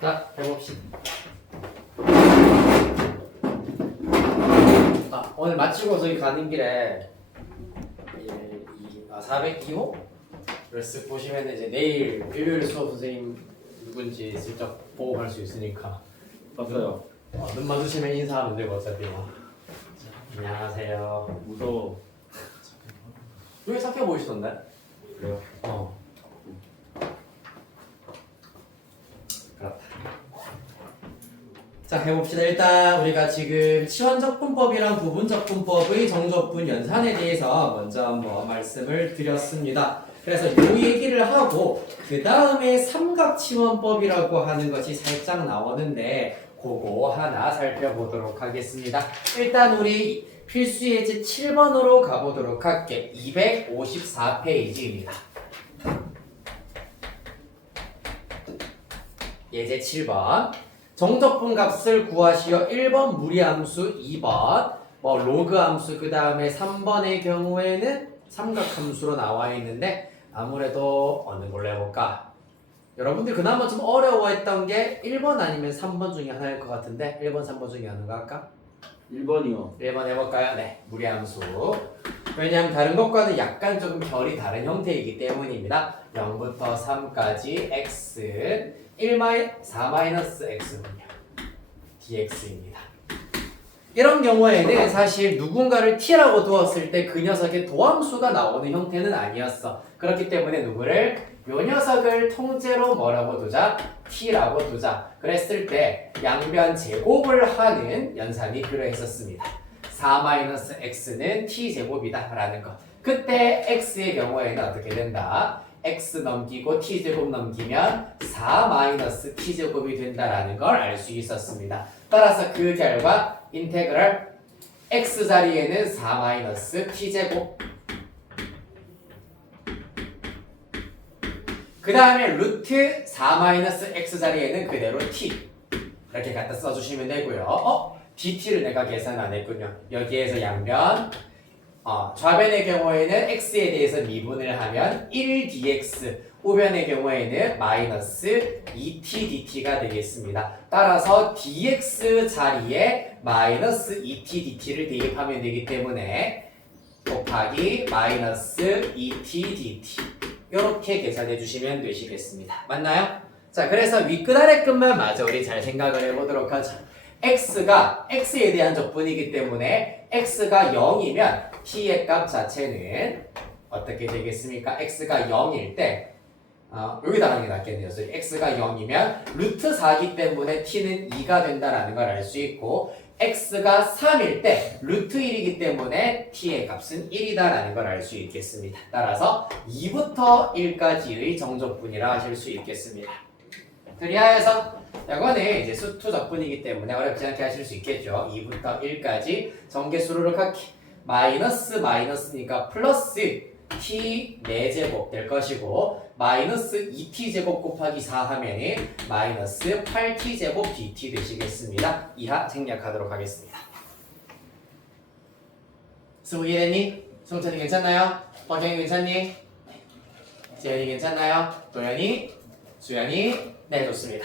자, 해봅시다. 오늘 마치고 저기 가는 길에 402호를 쓱 보시면 이제 내일 일요일 수업 선생님 누군지 슬쩍 보고 갈 수 있으니까 봤어요. 눈 마주치면 인사하면 되고 어차피 뭐. 안녕하세요. 무서워. 왜 착해 보이시던데? 그래요? 그렇다. 자, 해봅시다. 일단 우리가 지금 치환적분법이랑 부분적분법의 정적분 연산에 대해서 먼저 한번 말씀을 드렸습니다. 그래서 이 얘기를 하고 그 다음에 삼각치원법이라고 하는 것이 살짝 나오는데 그거 하나 살펴보도록 하겠습니다. 일단 우리 필수 예제 7번으로 가보도록 할게. 254페이지입니다. 예제 7번. 정적분 값을 구하시어 1번 무리함수, 2번 로그 함수, 그 다음에 3번의 경우에는 삼각함수로 나와 있는데 아무래도 어느 걸로 해볼까? 여러분들 그나마 좀 어려워했던 게 1번 아니면 3번 중에 하나일 것 같은데 1번, 3번 중에 하나가 할까? 1번이요. 1번 해볼까요? 네, 무리함수. 왜냐하면 다른 것과는 약간 조금 결이 다른 형태이기 때문입니다. 0부터 3까지 x 4-x군요. dx입니다. 이런 경우에는 사실 누군가를 t라고 두었을 때 그 녀석의 도함수가 나오는 형태는 아니었어. 그렇기 때문에 누구를? 요 녀석을 통째로 뭐라고 두자? t라고 두자. 그랬을 때 양변 제곱을 하는 연산이 필요했었습니다. 4-x는 t제곱이다 라는 것. 그때 x의 경우에는 어떻게 된다? x 넘기고 t제곱 넘기면 4-t제곱이 된다라는 걸 알 수 있었습니다. 따라서 그 결과 인테그럴 x 자리에는 4-t제곱, 그 다음에 루트 4-x 자리에는 그대로 t 이렇게 갖다 써주시면 되고요. dt를 내가 계산 안 했군요. 여기에서 양변 좌변의 경우에는 x에 대해서 미분을 하면 1dx, 우변의 경우에는 마이너스 2t dt가 되겠습니다. 따라서 dx 자리에 마이너스 2t dt를 대입하면 되기 때문에 곱하기 마이너스 2t dt 이렇게 계산해 주시면 되시겠습니다. 맞나요? 자, 그래서 윗끝 아래끝만 마저 우리 잘 생각을 해보도록 하죠. x가 x에 대한 적분이기 때문에 x가 0이면 t의 값 자체는 어떻게 되겠습니까? x가 0일 때 여기다 하는 게 낫겠네요. x가 0이면 루트 4기 때문에 t는 2가 된다는 걸 알 수 있고 x가 3일 때 루트 1이기 때문에 t의 값은 1이다라는 걸 알 수 있겠습니다. 따라서 2부터 1까지의 정적분이라 하실 수 있겠습니다. 그리하여서 이거는 이제 수투 적분이기 때문에 어렵지 않게 하실 수 있겠죠. 2부터 1까지 정계수를 갖기 마이너스니까 플러스 t 4제곱 될 것이고 마이너스 2t제곱 곱하기 4 하면은 마이너스 8t제곱 dt 되시겠습니다. 이하 생략하도록 하겠습니다. 승우 이해됐니? 승우찬이 괜찮나요? 박경이 괜찮니? 재현이 괜찮나요? 도현이? 수현이? 네, 좋습니다.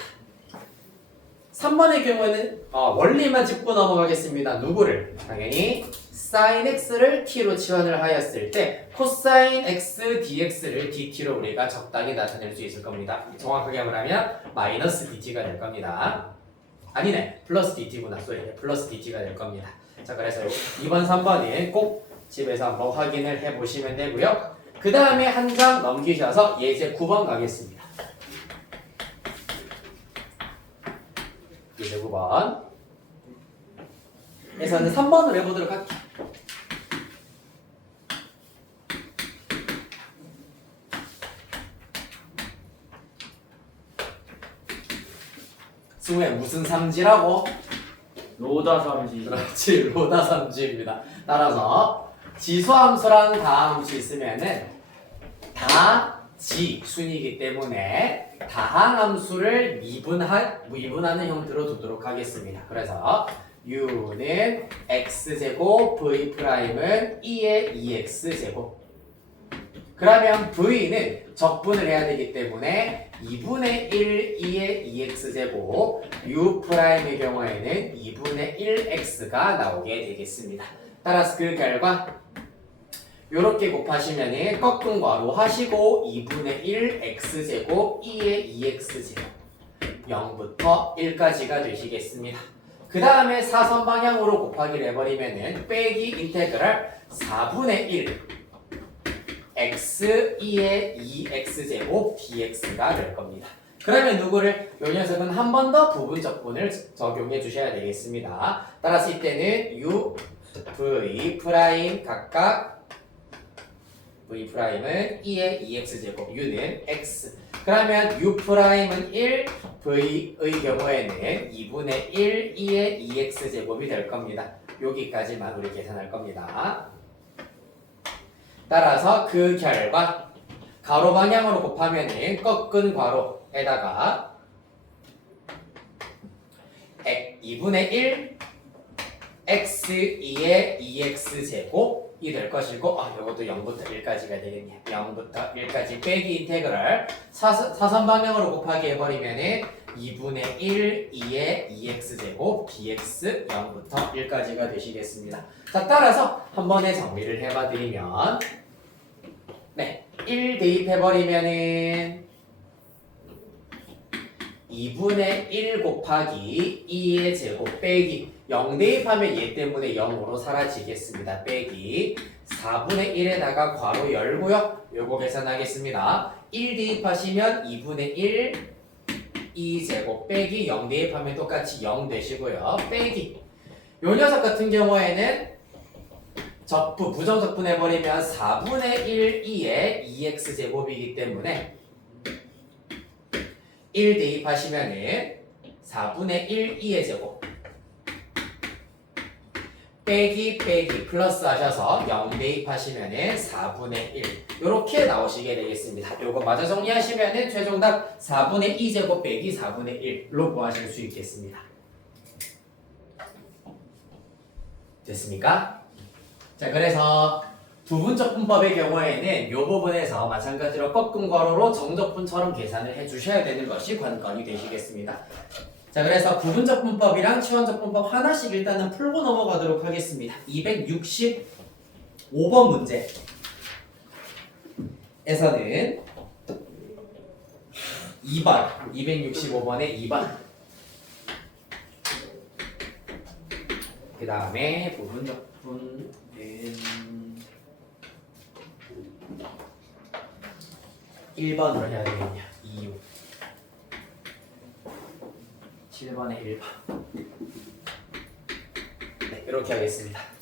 3번의 경우에는 원리만 짚고 넘어가겠습니다. 누구를? 당연히 sin x를 t로 치환을 하였을 때 코사인 x dx를 dt로 우리가 적당히 나타낼 수 있을 겁니다. 정확하게 말하면 마이너스 dt가 될 겁니다. 아니네, 플러스 dt구나. 플러스 dt가 될 겁니다. 자, 그래서 2번, 3번은 꼭 집에서 한번 확인을 해보시면 되고요. 그 다음에 한 장 넘기셔서 예제 9번 가겠습니다. 예제 9번 에서는 3번을 해보도록 할게요. 승우야, 무슨 삼지라고? 로다 삼지. 그렇지, 로다 삼지입니다. 따라서 지수함수랑 다함수 있으면은 다지 순이기 때문에 다항함수를 미분하는 형태로 두도록 하겠습니다. 그래서 u는 x제곱, v'은 2의 2x제곱. 그러면 v는 적분을 해야 되기 때문에 2분의 1, 2의 2x제곱 u'의 경우에는 2분의 1x가 나오게 되겠습니다. 따라서 그 결과 요렇게 곱하시면 꺾은 괄호 하시고 2분의 1 x제곱 2의 2x제곱 0부터 1까지가 되시겠습니다. 그 다음에 사선 방향으로 곱하기를 해버리면 빼기 인테그랄 4분의 1 x 2의 2x제곱 dx가 될 겁니다. 그러면 누구를? 요 녀석은 한 번 더 부분적분을 적용해 주셔야 되겠습니다. 따라서 이때는 u, v 프라임 각각 v'은 2의 2x제곱 u는 x. 그러면 u'은 1, v의 경우에는 2분의 1, 2의 2x제곱이 될 겁니다. 여기까지만 우리 계산할 겁니다. 따라서 그 결과 가로 방향으로 곱하면 꺾은 괄호에다가 2분의 1 x2의 2x제곱이 될 것이고 이것도 0부터 1까지가 되겠네요. 0부터 1까지 빼기 인테그랄 사선 방향으로 곱하기 해버리면 2분의 1 2의 2x제곱 dx 0부터 1까지가 되시겠습니다. 자, 따라서 한 번에 정리를 해봐드리면 1 대입해버리면은 2분의 1 곱하기 2의 제곱 빼기 0 대입하면 얘 때문에 0으로 사라지겠습니다. 빼기 4분의 1에다가 괄호 열고요. 요거 계산하겠습니다. 1 대입하시면 2분의 1 2제곱 빼기 0 대입하면 똑같이 0 되시고요. 빼기 요 녀석 같은 경우에는 적분, 부정적분 해버리면 4분의 1 2의 2x제곱이기 때문에 1 대입하시면은 4분의 1 2의 제곱 빼기 플러스 하셔서 0 대입하시면은 4분의 1 이렇게 나오시게 되겠습니다. 요거 마저 정리하시면은 최종답 4분의 2제곱 빼기 4분의 1로 구하실 수 있겠습니다. 됐습니까? 자, 그래서 부분적분법의 경우에는 이 부분에서 마찬가지로 꺾은 괄호로 정적분처럼 계산을 해주셔야 되는 것이 관건이 되시겠습니다. 자, 그래서 부분적분법이랑 치환적분법 하나씩 일단은 풀고 넘어가도록 하겠습니다. 265번 문제에서는 2번, 265번에 2번 그 다음에 부분적분은 1번으로 해야 되겠냐. 2, 6 7번에 1번 네, 이렇게 하겠습니다.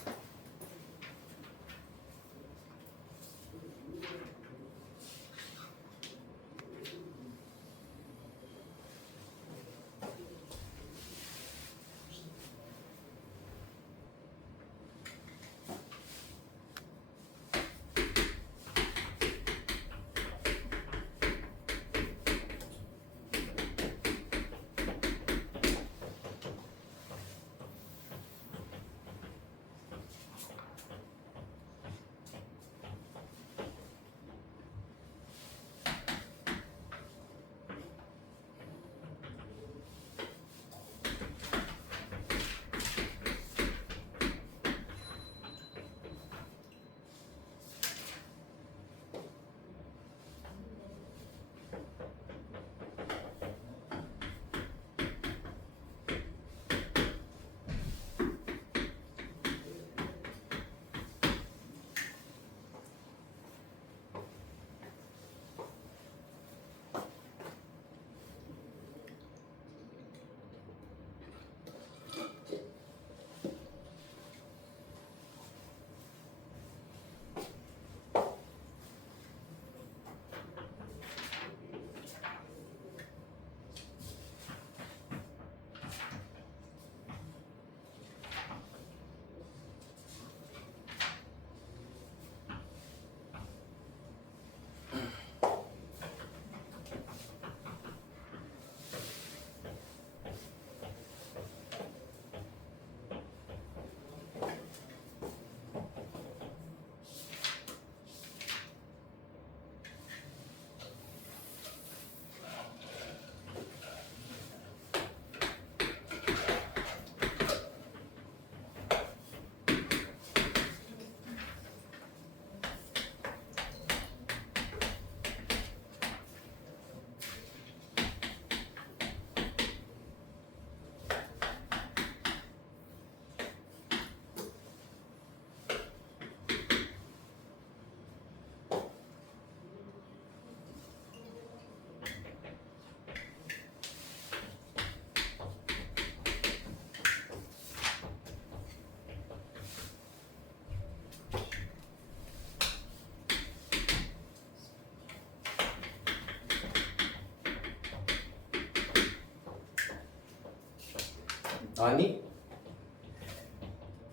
좋았니?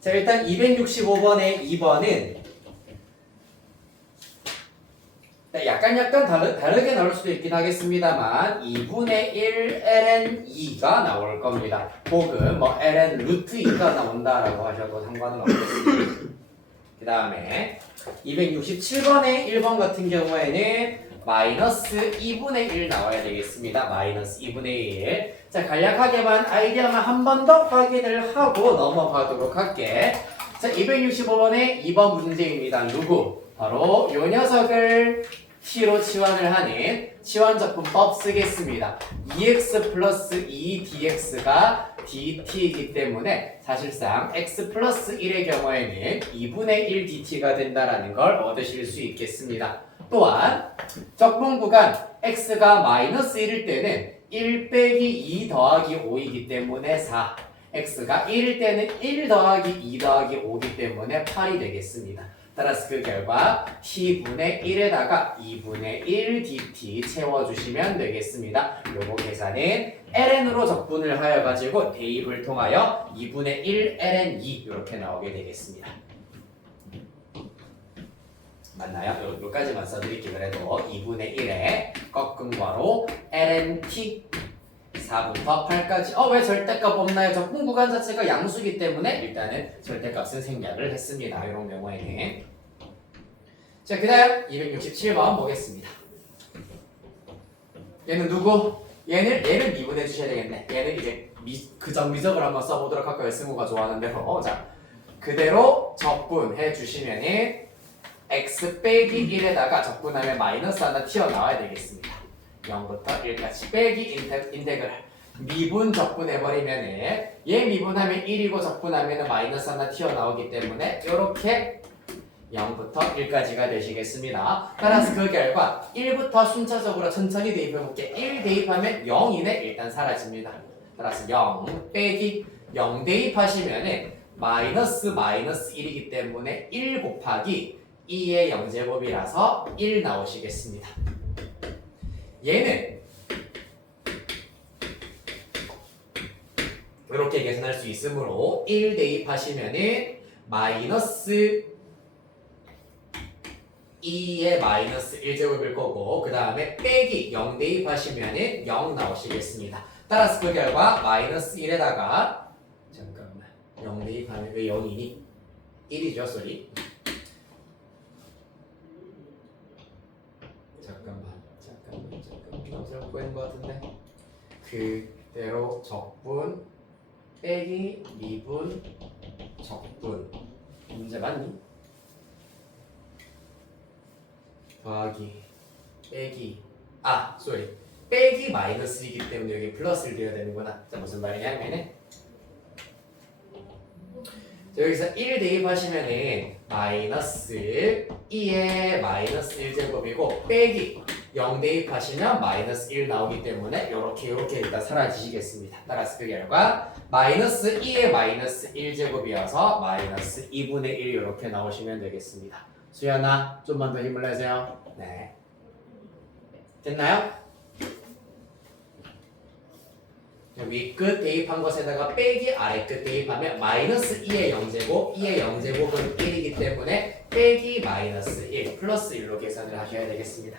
자, 일단 265번의 2번은 약간 다르게 나올 수도 있긴 하겠습니다만 2분의 1 ln 2가 나올 겁니다. 혹은 뭐 ln 루트 2가 나온다라고 하셔도 상관은 없겠습니다. 그 다음에 267번의 1번 같은 경우에는 마이너스 2분의 1 나와야 되겠습니다. 마이너스 2분의 1. 자, 간략하게만 아이디어만 한 번 더 확인을 하고 넘어가도록 할게. 자, 265번의 2번 문제입니다. 누구? 바로 요 녀석을 t로 치환을 하는 치환적분법 쓰겠습니다. 2x 플러스 2dx가 dt이기 때문에 사실상 x 플러스 1의 경우에는 2분의 1 dt가 된다는 걸 얻으실 수 있겠습니다. 또한 적분 구간 x가 마이너스 1일 때는 1 빼기 2 더하기 5이기 때문에 4, x가 1일 때는 1 더하기 2 더하기 5이기 때문에 8이 되겠습니다. 따라서 그 결과 t분의 1에다가 2분의 1 dt 채워주시면 되겠습니다. 요거 계산은 ln으로 적분을 하여가지고 대입을 통하여 2분의 1 ln 2 이렇게 나오게 되겠습니다. 맞나요? 여기까지만 써드릴게요. 그래도 2분의 1에 꺾음괄호 ln t 4부터 8까지 왜 절대값 없나요? 적분 구간 자체가 양수기 때문에 일단은 절대값은 생략을 했습니다. 이런 경우에는 자, 그 다음 267번 보겠습니다. 얘는 누구? 얘를 미분해 주셔야 되겠네. 얘는 이제 그점 미적을 한번 써보도록 할까요? 승우가 좋아하는 대로. 자, 그대로 적분해 주시면은 x 빼기 1에다가 적분하면 마이너스 하나 튀어나와야 되겠습니다. 0부터 1까지 빼기 인테그랄 미분 적분해버리면은 얘 미분하면 1이고 적분하면 마이너스 하나 튀어나오기 때문에 이렇게 0부터 1까지가 되시겠습니다. 따라서 그 결과 1부터 순차적으로 천천히 대입해볼게. 1 대입하면 0이네 일단 사라집니다. 따라서 0 빼기 0 대입하시면은 마이너스 1이기 때문에 1 곱하기 2의 0제곱이라서 1 나오시겠습니다. 얘는 이렇게 계산할 수 있으므로 1 대입하시면은 마이너스 2의 마이너스 1제곱일 거고 그 다음에 빼기 0 대입하시면은 0 나오시겠습니다. 따라서 그 결과 마이너스 1에다가 잠깐만 0 대입하면 왜 0이니? 1이죠 소리. 잠깐만 잘못 보이는 것 같은데 그대로 적분 빼기 미분 적분 문제 맞니? 더하기 빼기 빼기 마이너스이기 때문에 여기 플러스를 드려야 되는구나. 자, 무슨 말이냐면은 자, 여기서 1 대입하시면은 마이너스 2의 마이너스 1제곱이고 빼기 0 대입하시면 마이너스 1 나오기 때문에 이렇게 일단 사라지시겠습니다. 따라서 그 결과 마이너스 2의 마이너스 1제곱이어서 마이너스 2분의 1 이렇게 나오시면 되겠습니다. 수연아 좀만 더 힘을 내세요. 네, 됐나요? 윗끝 대입한 것에다가 빼기 아래끝 대입하면 마이너스 2의 0제곱 2의 0제곱은 1이기 때문에 빼기 마이너스 1 플러스 1로 계산을 하셔야 되겠습니다.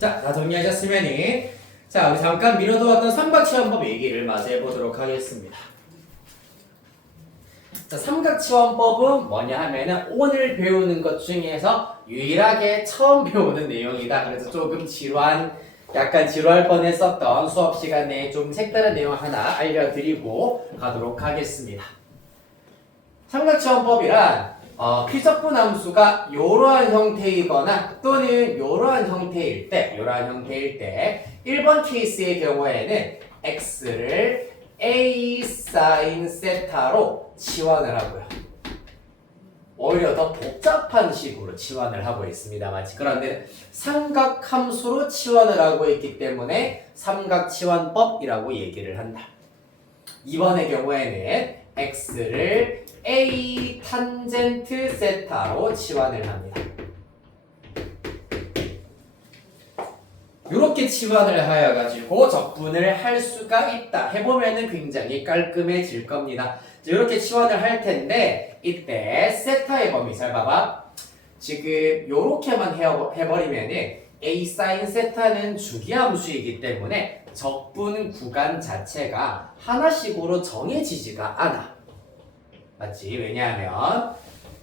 자, 다 정리하셨으면은 자, 우리 잠깐 미뤄두었던 삼각치원법 얘기를 마저 해보도록 하겠습니다. 자, 삼각치원법은 뭐냐 하면은 오늘 배우는 것 중에서 유일하게 처음 배우는 내용이다. 그래서 조금 지루한 약간 지루할 뻔했었던 수업 시간 내에 좀 색다른 내용 하나 알려드리고 가도록 하겠습니다. 삼각지원법이란 피적분 함수가 이러한 형태이거나 또는 이러한 형태일 때 1번 케이스의 경우에는 x를 a sin 세타로 치환을 하고요. 오히려 더 복잡한 식으로 치환을 하고 있습니다. 마치 그런데 삼각함수로 치환을 하고 있기 때문에 삼각치환법이라고 얘기를 한다. 2번의 경우에는 x를 a 탄젠트 세타로 치환을 합니다. 이렇게 치환을 하여가지고 적분을 할 수가 있다. 해보면은 굉장히 깔끔해질 겁니다. 이렇게 치환을 할 텐데 이때 세타의 범위 잘 봐봐. 지금 요렇게만 해버리면은 a sin 세타는 주기함수이기 때문에 적분 구간 자체가 하나씩으로 정해지지가 않아. 맞지? 왜냐하면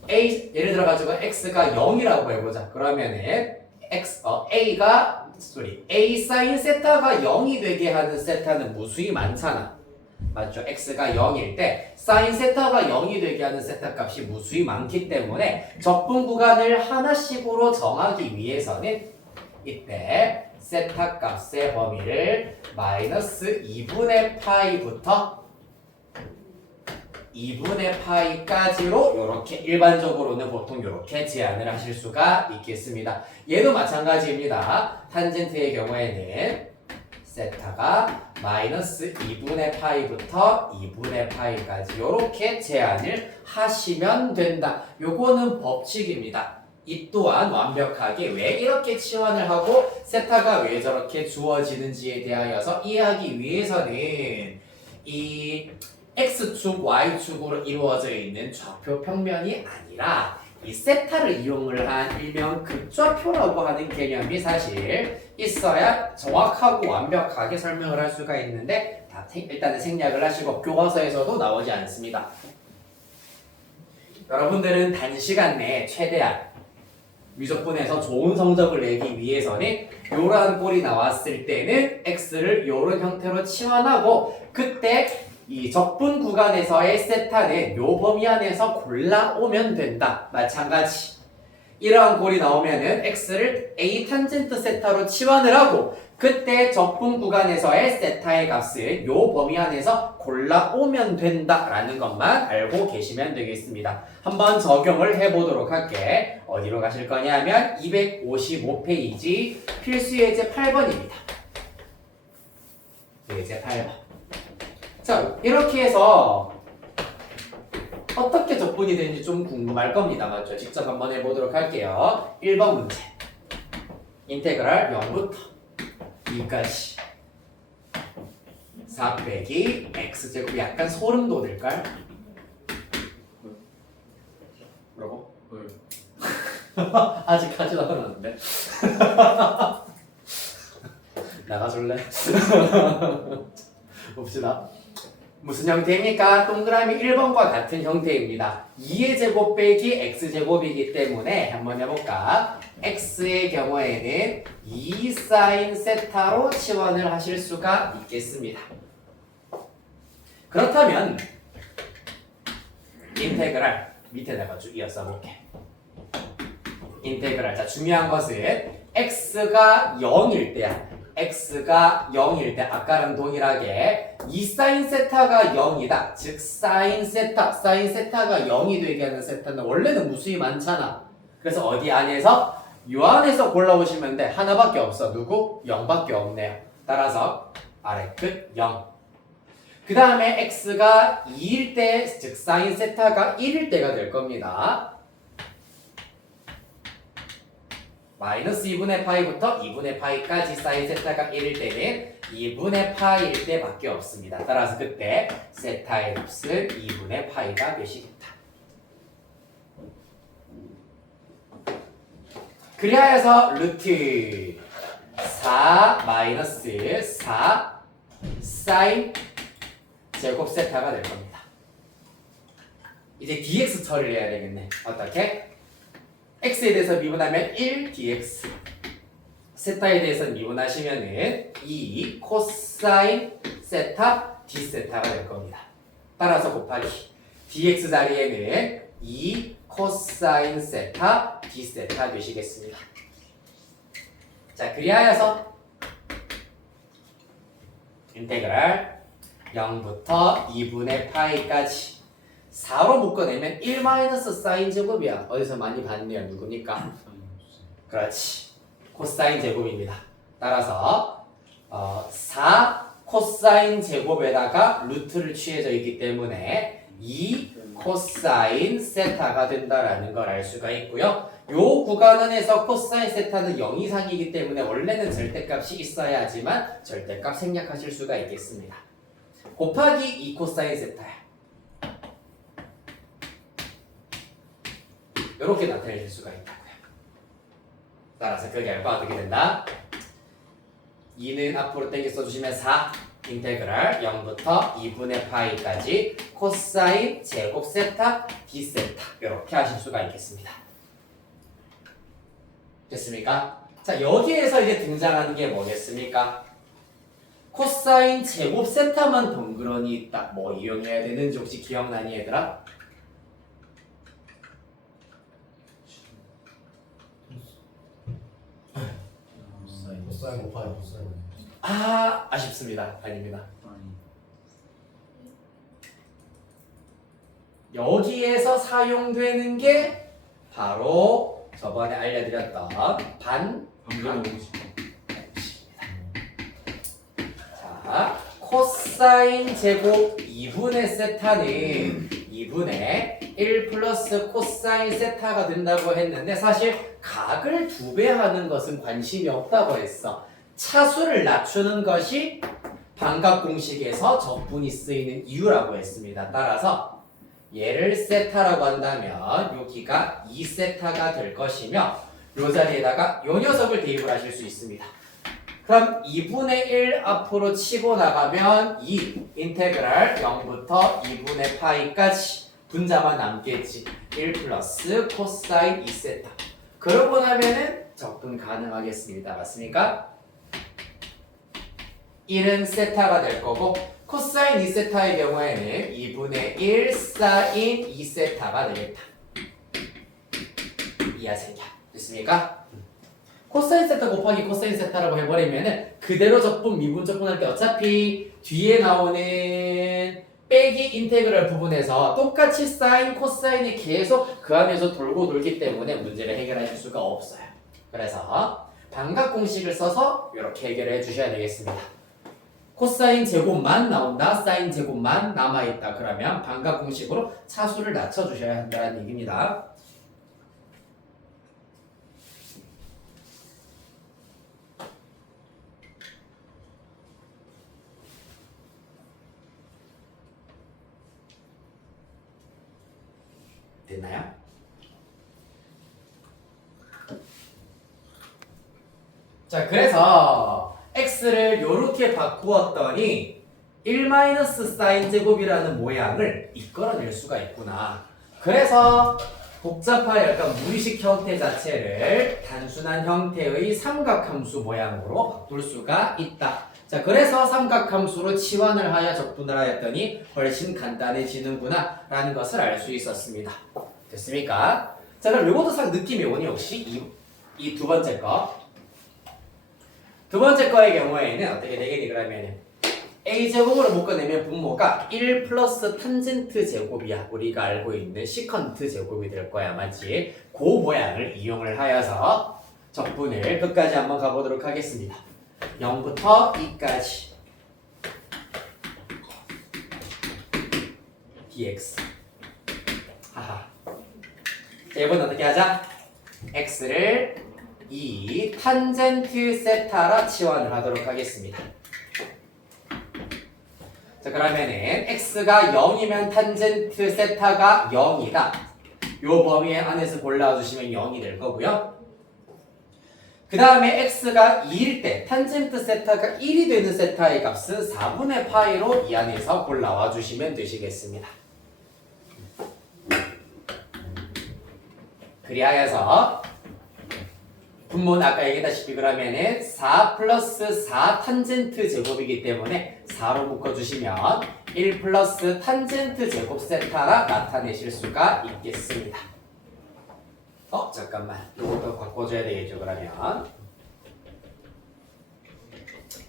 예를 들어가지고 x가 0이라고 해보자. 그러면은 a sin 세타가 0이 되게 하는 세타는 무수히 많잖아. 맞죠? x가 0일 때 sin 세타가 0이 되게 하는 세타 값이 무수히 많기 때문에 적분 구간을 하나씩으로 정하기 위해서는 이때 세타 값의 범위를 마이너스 2분의 파이부터 2분의 파이까지로 이렇게 일반적으로는 보통 이렇게 제한을 하실 수가 있겠습니다. 얘도 마찬가지입니다. 탄젠트의 경우에는 세타가 마이너스 2분의 파이부터 2분의 파이까지 이렇게 제한을 하시면 된다. 요거는 법칙입니다. 이 또한 완벽하게 왜 이렇게 치환을 하고 세타가 왜 저렇게 주어지는지에 대하여서 이해하기 위해서는 이 x축, y축으로 이루어져 있는 좌표 평면이 아니라 이 세타를 이용을 한 일명 극좌표라고 하는 개념이 사실 있어야 정확하고 완벽하게 설명을 할 수가 있는데 일단은 생략을 하시고 교과서에서도 나오지 않습니다. 여러분들은 단시간 내에 최대한 위적분에서 좋은 성적을 내기 위해서는 이러한 꼴이 나왔을 때는 x를 이런 형태로 치환하고 그때 이 적분 구간에서의 세타는 요 범위 안에서 골라오면 된다. 마찬가지. 이러한 꼴이 나오면은 x를 a 탄젠트 세타로 치환을 하고 그때 적분 구간에서의 세타의 값을 요 범위 안에서 골라오면 된다라는 것만 알고 계시면 되겠습니다. 한번 적용을 해보도록 할게. 어디로 가실 거냐면 255페이지 필수 예제 8번입니다. 예제 8번. 자, 이렇게 해서 어떻게 적분이 되는지 좀 궁금할 겁니다. 맞죠? 직접 한번 해보도록 할게요. 1번 문제. 인테그랄 0부터 2까지 4 빼기 x제곱. 약간 소름 돋을걸? 뭐라고? 아직 하지도 않았는데. 나가줄래? 봅시다. 무슨 형태입니까? 동그라미 1번과 같은 형태입니다. 2의 제곱 빼기 x제곱이기 때문에 한번 해볼까? x의 경우에는 2 sin 세타로 치환을 하실 수가 있겠습니다. 그렇다면 인테그랄 밑에다가 쭉 이어 써볼게. 인테그랄. 자, 중요한 것은 x가 0일 때야. x가 0일 때 아까랑 동일하게 2 sin 세타가 0이다. 즉 sin 세타가 0이 되게 하는 세타는 원래는 무수히 많잖아. 그래서 어디 안에서? 요 안에서 골라오시면 돼. 하나밖에 없어. 누구? 0밖에 없네요. 따라서 아래 끝 0. 그 다음에 x가 2일 때, 즉 sin 세타가 1일 때가 될 겁니다. 마이너스 2분의 파이부터 2분의 파이까지 sin 세타가 1일 때는 2분의 파이일 때밖에 없습니다. 따라서 그때 세타의 값은 2분의 파이가 되시겠다. 그리하여서 루트 4 마이너스 4 sin 제곱 세타가 될 겁니다. 이제 dx 처리를 해야 되겠네. 어떻게? x에 대해서 미분하면 1 dx 세타에 대해서는 미분하시면은 2 코사인 세타 d 세타가 될 겁니다. 따라서 곱하기 dx 자리에는 2 코사인 세타 d 세타 되시겠습니다. 자, 그리하여서 인테그랄 0부터 2분의 파이까지 4로 묶어내면 1 마이너스 사인 제곱이야. 어디서 많이 봤네요. 누구니까? 그렇지. 코사인 제곱입니다. 따라서 4 코사인 제곱에다가 루트를 취해져 있기 때문에 2 코사인 세타가 된다라는 걸 알 수가 있고요. 요 구간 안에서 코사인 세타는 0 이상이기 때문에 원래는 절대값이 있어야 하지만 절대값 생략하실 수가 있겠습니다. 곱하기 2 코사인 세타야. 이렇게 나타내실 수가 있다고요. 따라서 그 결과가 어떻게 된다? 2는 앞으로 당겨 써주시면 4 인테그랄 0부터 2분의 파이까지 코사인 제곱 세타 d 세타 이렇게 하실 수가 있겠습니다. 됐습니까? 자, 여기에서 이제 등장하는 게 뭐겠습니까? 코사인 제곱 세타만 덩그러니 있다. 뭐 이용해야 되는지 혹시 기억나니 얘들아? 코사인 곱하기 코사인. 아쉽습니다. 아닙니다. 아니. 여기에서 사용되는 게 바로 저번에 알려드렸던 방정의 공식. 자, 코사인 제곱 2분의 세타는 2분의 1 플러스 코사인 세타가 된다고 했는데 사실 각을 2배 하는 것은 관심이 없다고 했어. 차수를 낮추는 것이 반각 공식에서 적분이 쓰이는 이유라고 했습니다. 따라서 얘를 세타라고 한다면 여기가 2세타가 될 것이며 이 자리에다가 이 녀석을 대입을 하실 수 있습니다. 그럼 2분의 1 앞으로 치고 나가면 2 인테그랄 0부터 2분의 파이까지 분자만 남겠지. 1 플러스 코사인 2세타. 그러고 나면은 적분 가능하겠습니다. 맞습니까? 1은 세타가 될 거고 코사인 2세타의 경우에는 2분의 1 사인 2세타가 되겠다. 이해하세요? 됐습니까? 코사인 세타 곱하기 코사인 세타라고 해버리면은 그대로 적분, 미분 적분할 때 어차피 뒤에 나오는 빼기 인테그랄 부분에서 똑같이 사인, 코사인이 계속 그 안에서 돌고 돌기 때문에 문제를 해결하실 수가 없어요. 그래서 반각 공식을 써서 이렇게 해결해 주셔야 되겠습니다. 코사인 제곱만 나온다, 사인 제곱만 남아있다. 그러면 반각 공식으로 차수를 낮춰주셔야 한다는 얘기입니다. 됐나요? 자, 그래서 x를 요렇게 바꾸었더니 1 마이너스 사인 제곱이라는 모양을 이끌어낼 수가 있구나. 그래서 복잡한 약간 무의식 형태 자체를 단순한 형태의 삼각함수 모양으로 바꿀 수가 있다. 자, 그래서 삼각함수로 치환을 하여 적분을 하였더니 훨씬 간단해지는구나 라는 것을 알 수 있었습니다. 됐습니까? 자, 그럼 요것도 상 느낌이 오니 혹시 이 두 번째 거. 두 번째 거의 경우에는 어떻게 되겠니? 그러면 a제곱으로 묶어내면 분모가 1 플러스 탄젠트 제곱이야. 우리가 알고 있는 시컨트 제곱이 될 거야. 맞지? 그 모양을 이용을 하여서 적분을 끝까지 한번 가보도록 하겠습니다. 0부터 2까지 dx. 하하. 자, 이번엔 어떻게 하자? x를 2 탄젠트 세타라 치환을 하도록 하겠습니다. 자, 그러면은 x가 0이면 탄젠트 세타가 0이다. 요 범위 안에서 골라주시면 0이 될 거고요. 그 다음에 x가 2일 때 탄젠트 세타가 1이 되는 세타의 값은 4분의 파이로 이 안에서 골라와 주시면 되시겠습니다. 그리하여서 분모는 아까 얘기했다시피 그러면은 4 플러스 4 탄젠트 제곱이기 때문에 4로 묶어주시면 1 플러스 탄젠트 제곱 세타라 나타내실 수가 있겠습니다. 잠깐만. 이것도 바꿔줘야 되겠죠, 그러면.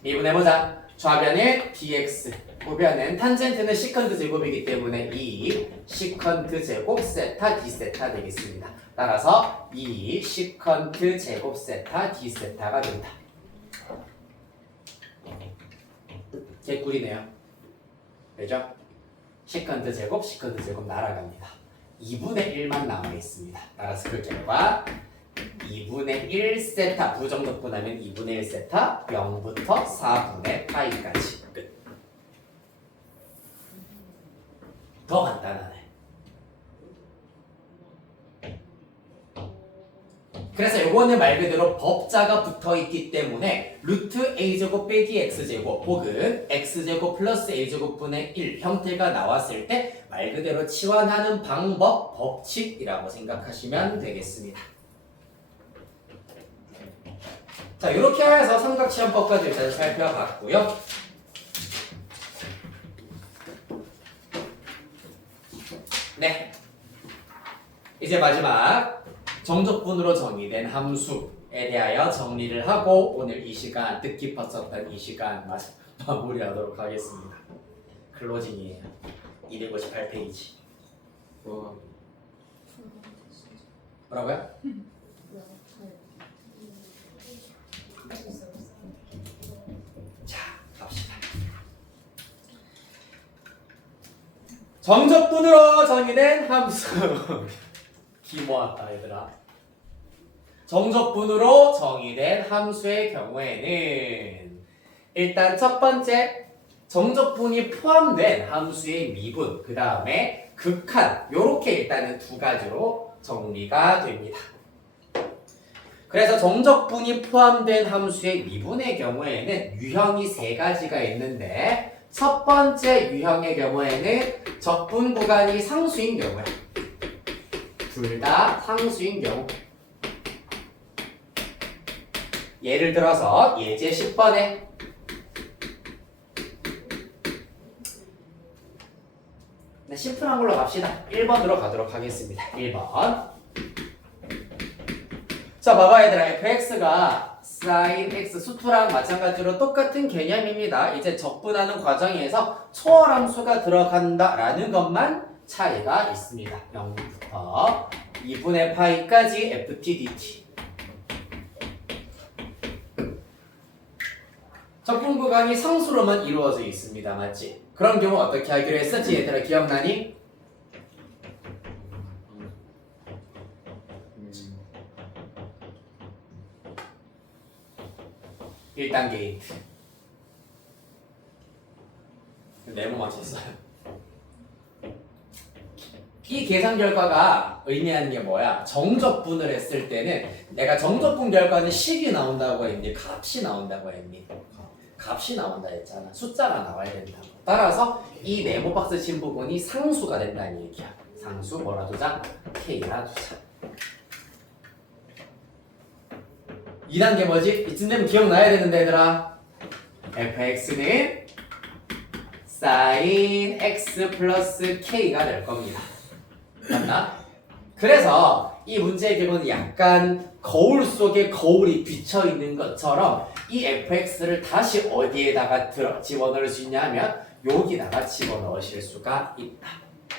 미분해보자. 좌변은 dx, 우변은 탄젠트는 시컨트 제곱이기 때문에 2 시컨트 제곱 세타 d 세타 되겠습니다. 따라서 2 시컨트 제곱 세타 d 세타가 된다. 개꿀이네요. 왜죠? 시컨트 제곱 날아갑니다. 2분의 1만 남아있습니다. 따라서 그 결과 2분의 1 세타 부정적분하면 2분의 1 세타 0부터 4분의 파이까지 끝. 더 간단하네. 그래서 요거는 말 그대로 법자가 붙어있기 때문에 루트 a제곱 빼기 x제곱 혹은 x제곱 플러스 a제곱분의 1 형태가 나왔을 때 말 그대로 치환하는 방법, 법칙이라고 생각하시면 되겠습니다. 자, 이렇게 해서 삼각시험법까지 일단 살펴봤고요. 네, 이제 마지막 정적분으로 정의된 함수에 대하여 정리를 하고 오늘 이 시간 뜻깊었었던 이 시간 마무리하도록 하겠습니다. 클로징이에요. 258페이지. 뭐라고요? 자, 갑시다. 정적분으로 정의된 함수. 기모았다 얘들아. 정적분으로 정의된 함수의 경우에는 일단 첫 번째 정적분이 포함된 함수의 미분, 그 다음에 극한, 요렇게 일단은 두 가지로 정리가 됩니다. 그래서 정적분이 포함된 함수의 미분의 경우에는 유형이 세 가지가 있는데 첫 번째 유형의 경우에는 적분 구간이 상수인 경우야. 둘 다 상수인 경우. 예를 들어서 예제 10번에 심플한 걸로 갑시다. 1번으로 가도록 하겠습니다. 1번. 자, 봐봐 얘들아. fx가 sin x 수투랑 마찬가지로 똑같은 개념입니다. 이제 적분하는 과정에서 초월함수가 들어간다라는 것만 차이가 있습니다. 0부터 2분의 파이까지 ft dt. 적분 구간이 상수로만 이루어져 있습니다. 맞지? 그런 경우 어떻게 하기로 했었지? 얘들아 기억나니? 1단계 힌트. 네모 맞췄어요. 이 계산 결과가 의미하는 게 뭐야? 정적분을 했을 때는 내가 정적분 결과는 식이 나온다고 했니? 값이 나온다고 했니? 값이 나온다 했잖아. 숫자가 나와야 된다고. 따라서 이 네모 박스 친 부분이 상수가 된다는 얘기야. 상수 뭐라 두자? K라 두자. 2단계 뭐지? 이쯤 되면 기억나야 되는데 얘들아. fx는 sin x 플러스 k가 될 겁니다. 맞나? 그래서 이 문제의 경우는 약간 거울 속에 거울이 비쳐있는 것처럼 이 fx를 다시 어디에다가 집어넣을 수 있냐 하면 여기다가 집어넣으실 수가 있다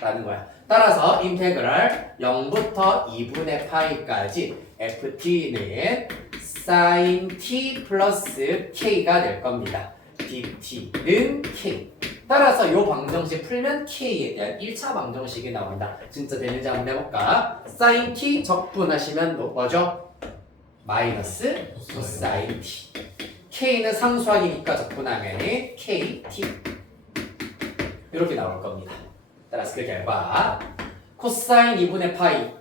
라는 거야. 따라서 인테그럴 0부터 2분의 파이까지 ft는 sin t 플러스 k가 될 겁니다. dt는 k. 따라서 이 방정식 풀면 k에 대한 1차 방정식이 나온다. 진짜 되는지 한번 해볼까? sin t 적분하시면 뭐죠? 마이너스 sin t. k는 상수항이니까 적분하면 kt. 이렇게 나올 겁니다. 따라서 그 결과 코사인 2분의 파이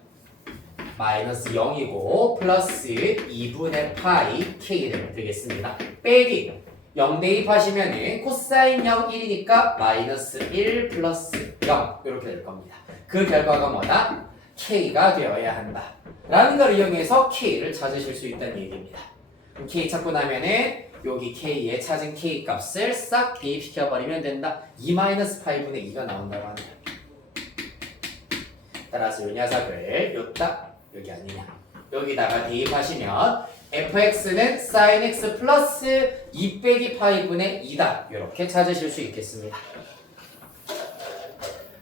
마이너스 0이고 플러스 2분의 파이 k를 되겠습니다. 빼기 0 대입하시면 코사인 0 1이니까 마이너스 1 플러스 0 이렇게 될 겁니다. 그 결과가 뭐다? K가 되어야 한다 라는 걸 이용해서 K를 찾으실 수 있다는 얘기입니다. 그럼 K 찾고 나면은 여기 K에 찾은 K 값을 싹 대입시켜버리면 된다. 2-5분의 2가 나온다고 하는 거야. 따라서 이 녀석을 요딱 여기 아니냐 여기다가 대입하시면 fx는 sin x 플러스 2 빼기 파이분의 2다 이렇게 찾으실 수 있겠습니다.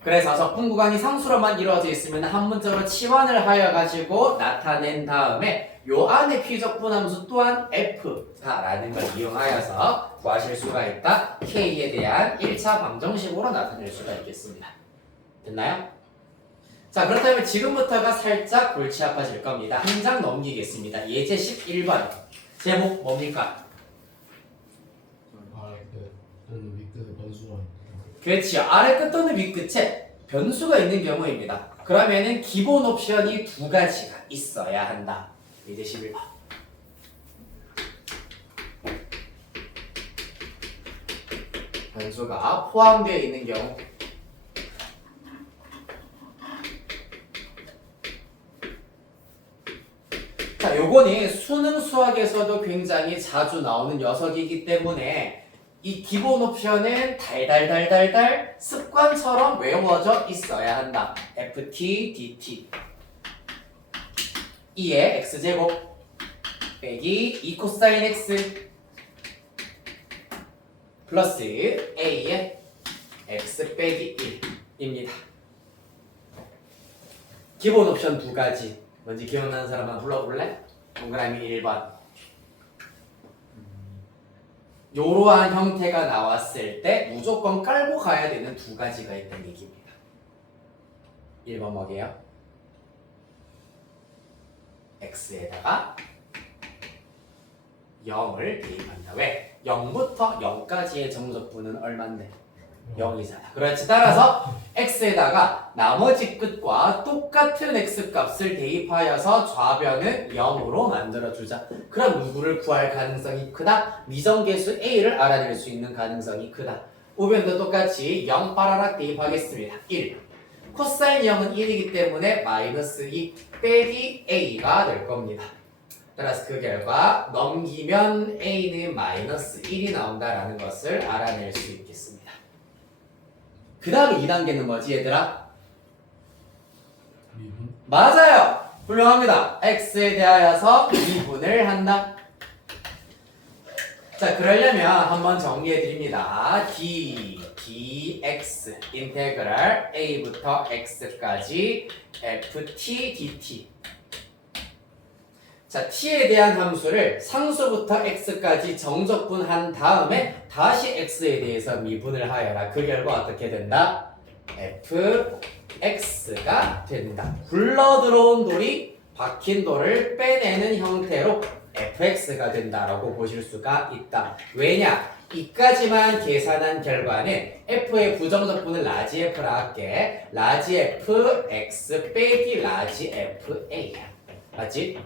그래서 적분 구간이 상수로만 이루어져 있으면 한 문자로 치환을 하여 가지고 나타낸 다음에 요 안에 피적분 함수 또한 f다라는 걸 이용하여서 구하실 수가 있다. k에 대한 1차 방정식으로 나타낼 수가 있겠습니다. 됐나요? 자, 그렇다면 지금부터가 살짝 골치 아파질 겁니다. 한 장 넘기겠습니다. 예제 11번 제목 뭡니까? 아그 위끝 변수가 그렇지요. 아래 끝 또는 위 끝에 변수가 있는 경우입니다. 그러면은 기본 옵션이 두 가지가 있어야 한다. 예제 11번. 변수가 포함되어 있는 경우. 자, 요거는 수능 수학에서도 굉장히 자주 나오는 녀석이기 때문에 이 기본 옵션은 달달달달달 습관처럼 외워져 있어야 한다. ft, dt 2의 x제곱 빼기 2 코사인 x 플러스 a의 x 빼기 1입니다. 기본 옵션 두 가지 뭔지 기억나는 사람 한번 불러볼래? 동그라미 1번 요러한 형태가 나왔을 때 무조건 깔고 가야 되는 두 가지가 있다는 얘기입니다. 1번 뭐게요? x에다가 0을 대입한다. 왜? 0부터 0까지의 정적분은 얼만데? 0이잖아. 그렇지. 따라서 x에다가 나머지 끝과 똑같은 x 값을 대입하여서 좌변은 0으로 만들어주자. 그럼 누구를 구할 가능성이 크다? 미정계수 a를 알아낼 수 있는 가능성이 크다. 우변도 똑같이 0 빠라락 대입하겠습니다. 1. 코사인 0은 1이기 때문에 마이너스 2 빼기 a가 될 겁니다. 따라서 그 결과 넘기면 a는 마이너스 1이 나온다라는 것을 알아낼 수 있겠습니다. 그 다음에 2단계는 뭐지 얘들아? 미분 맞아요! 훌륭합니다. x에 대하여서 미분을 한다. 자, 그러려면 한번 정리해 드립니다. dx 인테그랄 a부터 x까지 ft dt. 자, t에 대한 함수를 상수부터 x까지 정적분한 다음에 다시 x에 대해서 미분을 하여라. 그 결과 어떻게 된다? fx가 된다. 굴러 들어온 돌이 박힌 돌을 빼내는 형태로 fx가 된다라고 보실 수가 있다. 왜냐? 이까지만 계산한 결과는 f의 부정적분을 라지 f라 할게. 라지 f x 빼기 라지 f a야. 맞지?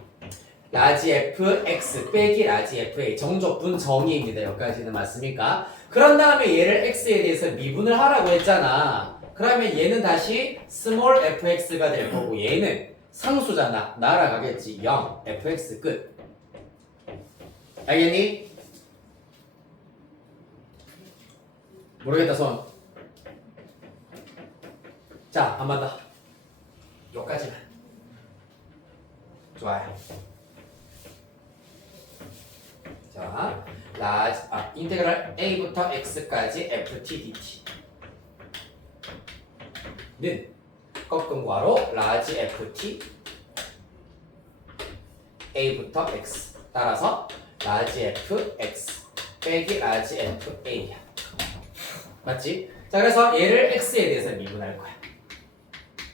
라지 f x 빼기 라지 f a 정적분 정의입니다. 여기까지는 맞습니까? 그런 다음에 얘를 x에 대해서 미분을 하라고 했잖아. 그러면 얘는 다시 스몰 fx가 될 거고 얘는 상수잖아. 날아가겠지. 0 fx 끝. 알겠니? 모르겠다 손. 자, 한 번 더. 여기까지만. 좋아요. 자, 인테그랄 a부터 x까지 ft dt는 꺾음괄호 라지 ft a부터 x 따라서 라지 f x 빼기 라지 f a야. 맞지? 자, 그래서 얘를 x에 대해서 미분할 거야.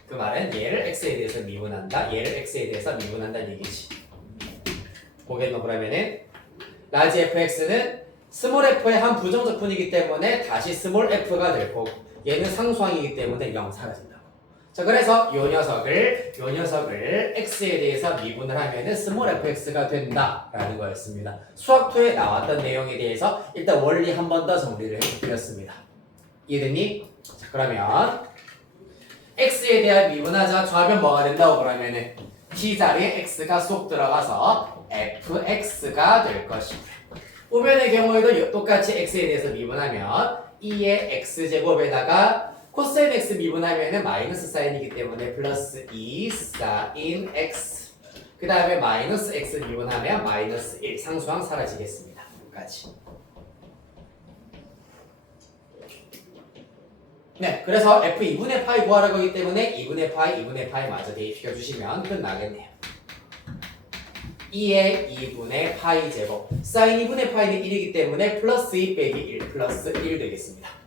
그 말은 얘를 x에 대해서 미분한다. 얘를 x에 대해서 미분한다는 얘기지. 보겠노? 그러면은 라지 fx는 스몰 f의 한 부정적분이기 때문에 다시 스몰 f가 될 거고 얘는 상수항이기 때문에 0 사라진다고. 자, 그래서 요 녀석을 x에 대해서 미분을 하면은 스몰 fx가 된다라는 거였습니다. 수학2에 나왔던 내용에 대해서 일단 원리 한 번 더 정리를 해드렸습니다. 이해됐니? 자, 그러면 x에 대한 미분하자. 좌변 뭐가 된다고 그러면은 t 자리에 x가 쏙 들어가서 fx가 될 것이고요. 우변의 경우에도 똑같이 x에 대해서 미분하면 2의 x제곱에다가 코사인 x 미분하면은 마이너스 사인이기 때문에 플러스 2 사인 x. 그 다음에 마이너스 x 미분하면 마이너스 1 상수항 사라지겠습니다. 여기까지. 네, 그래서 f 2분의 파이 구하라고 하기 때문에 2분의 파이 마저 대입시켜 주시면 끝나겠네요. 2의 2분의 파이 제곱 사인 2분의 파이는 1이기 때문에 플러스 2 빼기 1 플러스 1 되겠습니다.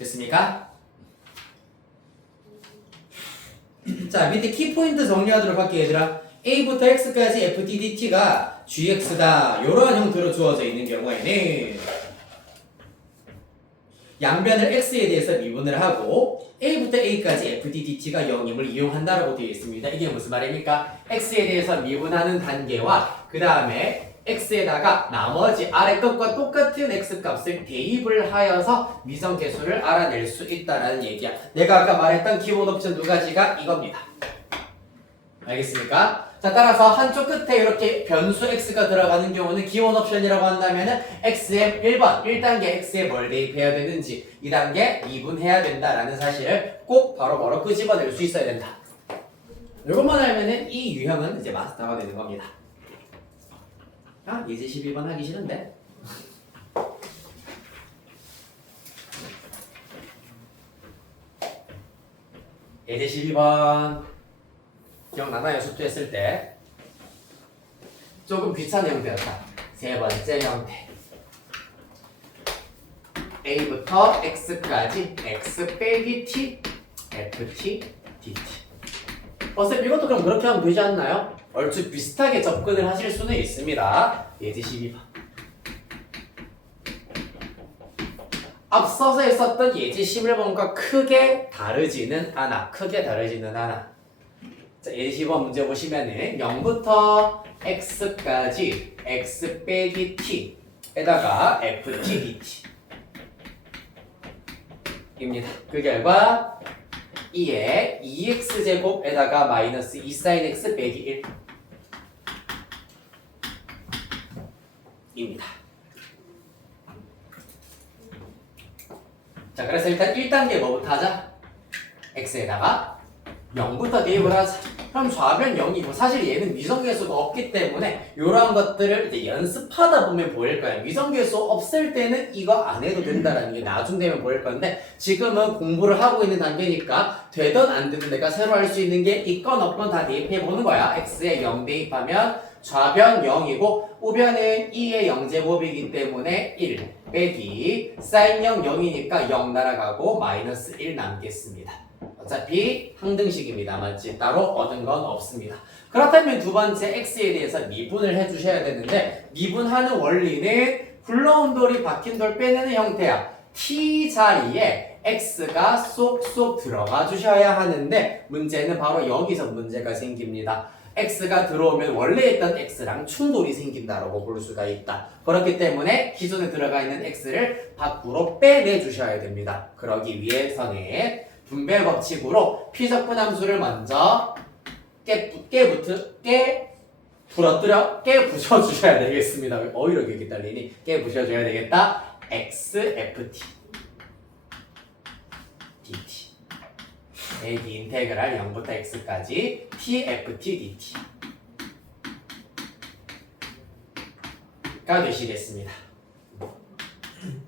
됐습니까? 자, 밑에 키포인트 정리하도록 할게요, 얘들아. A부터 X까지 FDDT가 GX다. 이런 형태로 주어져 있는 경우에는 양변을 X에 대해서 미분을 하고 A부터 A까지 FDDT가 0임을 이용한다라고 되어 있습니다. 이게 무슨 말입니까? X에 대해서 미분하는 단계와 그 다음에 x에다가 나머지 아래 것과 똑같은 x값을 대입을 하여서 미정계수를 알아낼 수 있다는 얘기야. 내가 아까 말했던 기본 옵션 두 가지가 이겁니다. 알겠습니까? 자, 따라서 한쪽 끝에 이렇게 변수 x가 들어가는 경우는 기본 옵션이라고 한다면은 x에 1번 1단계 x에 뭘 대입해야 되는지 2단계 미분해야 된다라는 사실을 꼭 바로바로 끄집어낼 수 있어야 된다. 이것만 알면은 이 유형은 이제 마스터가 되는 겁니다. 아, 예제 12번 하기 싫은데? 예제 12번 기억나나요? 수투했을 때 조금 귀찮은 형태였다. 세 번째 형태 A부터 X까지 X 빼기 T FT DT 어차피 이것도 그럼 그렇게 하면 되지 않나요? 얼추 비슷하게 접근을 하실 수는 있습니다. 예제 12번. 앞서서 했었던 예제 11번과 크게 다르지는 않아. 자, 예제 12번 문제 보시면은 0부터 x까지 x 빼기 t에다가 ft dt 입니다. 그 결과 2에 2x제곱에다가 마이너스 2 sin x 빼기 1 입니다. 자, 그래서 일단 1단계 뭐부터 하자? x에다가 0부터 대입을 하자. 그럼 좌변 0이고 사실 얘는 미정계수가 없기 때문에 이러한 것들을 이제 연습하다 보면 보일 거예요. 미정계수 없을 때는 이거 안 해도 된다라는 게 나중 되면 보일 건데 지금은 공부를 하고 있는 단계니까 되든 안 되든 내가 새로 할 수 있는 게 있건 없건 다 대입해 보는 거야. x에 0 대입하면 좌변 0이고 우변은 2의 0제곱이기 때문에 1 빼기 sin 0 0이니까 0 날아가고 마이너스 1 남겠습니다. 어차피 항등식입니다. 맞지? 따로 얻은 건 없습니다. 그렇다면 두 번째 x에 대해서 미분을 해주셔야 되는데 미분하는 원리는 굴러온 돌이 박힌 돌 빼내는 형태야. t 자리에 x가 쏙쏙 들어가 주셔야 하는데 문제는 바로 여기서 문제가 생깁니다. x가 들어오면 원래 있던 x랑 충돌이 생긴다라고 볼 수가 있다. 그렇기 때문에 기존에 들어가 있는 x를 밖으로 빼내 주셔야 됩니다. 그러기 위해서는 분배 법칙으로 피적분 함수를 먼저 부셔 주셔야 되겠습니다. 이렇게 이렇게 딸리니 부셔 줘야 되겠다. x ft dt 여기 인테그랄 0부터 x까지 t ft dt 가 되시겠습니다.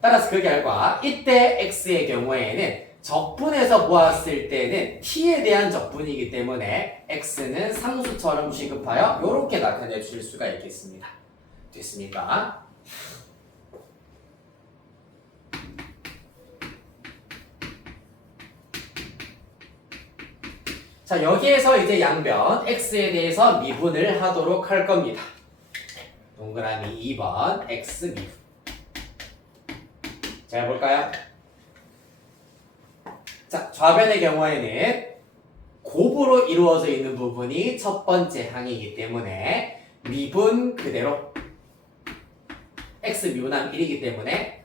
따라서 그 결과 이때 x의 경우에는 적분해서 보았을 때는 t에 대한 적분이기 때문에 x는 상수처럼 취급하여 이렇게 나타내 주실 수가 있겠습니다. 됐습니까? 자, 여기에서 이제 양변 x에 대해서 미분을 하도록 할 겁니다. 동그라미 2번 x 미분. 자, 볼까요? 자, 좌변의 경우에는 곱으로 이루어져 있는 부분이 첫 번째 항이기 때문에 미분 그대로 x 미분하면 1이기 때문에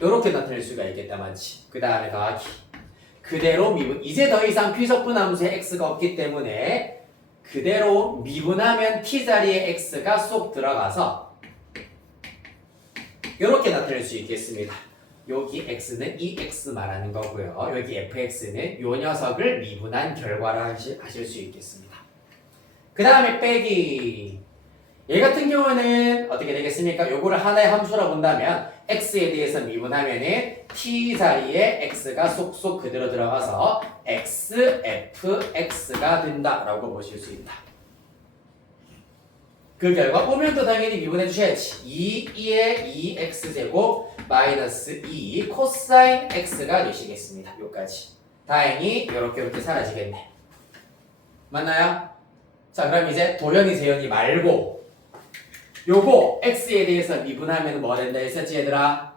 이렇게 나타낼 수가 있겠다 맞지? 그 다음에 더하기 그대로 미분 이제 더 이상 비석분함수에 x가 없기 때문에 그대로 미분하면 t 자리에 x가 쏙 들어가서 이렇게 나타낼 수 있겠습니다. 여기 x는 이 x 말하는 거고요. 여기 fx는 요 녀석을 미분한 결과를 하실 수 있겠습니다. 그 다음에 빼기 얘 같은 경우는 어떻게 되겠습니까? 요거를 하나의 함수라 본다면 x에 대해서 미분하면은 t 자리에 x가 쏙쏙 그대로 들어가서 xfx가 된다라고 보실 수 있다. 그 결과 오면도 당연히 미분해 주셔야지. 2의 2x제곱 마이너스 2 코사인 x가 되시겠습니다. 요까지. 다행히 이렇게 사라지겠네. 맞나요? 자 그럼 이제 도연이 재연이 말고 요거 x에 대해서 미분하면 뭐 된다 했었지 얘들아?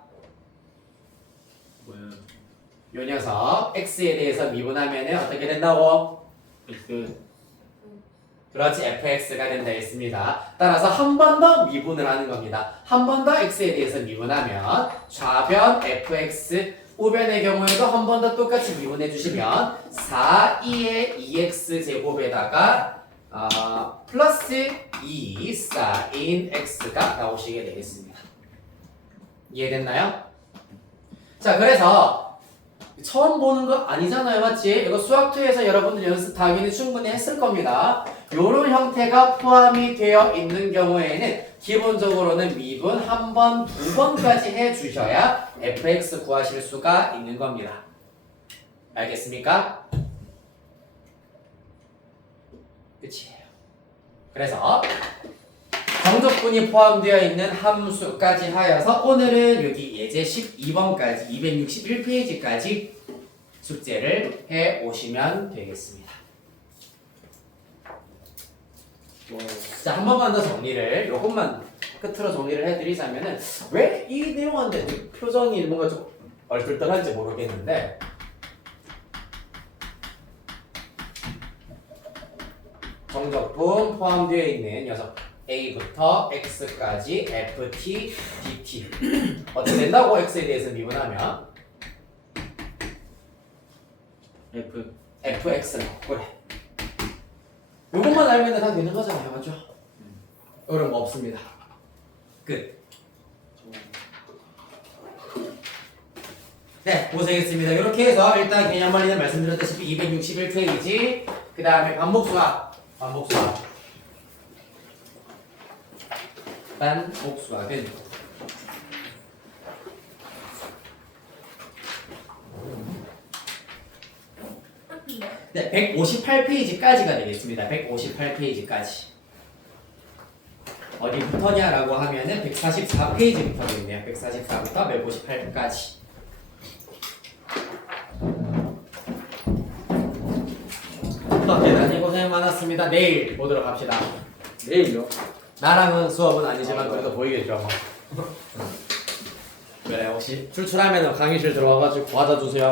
뭐야? 요 녀석 x에 대해서 미분하면은 어떻게 된다고? X 그렇지 fx가 된다 했습니다. 따라서 한 번 더 미분을 하는 겁니다. 한 번 더 x에 대해서 미분하면 좌변 fx 우변의 경우에도 한 번 더 똑같이 미분해 주시면 4, 2의 2x 제곱에다가 플러스 2 사인 x가 나오시게 되겠습니다. 이해됐나요? 자 그래서 처음 보는 거 아니잖아요 맞지? 이거 수학2에서 여러분들 연습 당연히 충분히 했을 겁니다. 요런 형태가 포함이 되어 있는 경우에는 기본적으로는 미분 한 번, 두 번까지 해주셔야 fx 구하실 수가 있는 겁니다. 알겠습니까? 끝이에요. 그래서 정적분이 포함되어 있는 함수까지 하여서 오늘은 여기 예제 12번까지 261페이지까지 숙제를 해 오시면 되겠습니다. 자, 한 번만 더 정리를 요것만 끝으로 정리를 해드리자면은 왜 이 내용한테 표정이 뭔가 좀 얼떨떨한지 모르겠는데 정적분 포함되어 있는 녀석 A부터 X까지 FT, DT 어떻게 된다고 X에 대해서 미분하면 FX 그래 요것만 알면 다 되는 거잖아요 맞죠? 어려운 거 없습니다 끝 네, 고생했습니다. 이렇게 해서 일단 개념 원리는 말씀드렸다시피 261페이지 그 다음에 반복수학은 네, 158페이지까지가 되겠습니다. 158페이지까지 어디부터냐라고 하면은 144페이지부터 되겠네요. 144부터 158까지 대단히 고생 많았습니다. 내일 보도록 합시다. 내일요? 나랑은 수업은 아니지만 그래도 보이겠죠. 그래 혹시 출출하면 강의실 들어와가지고 과자 주세요.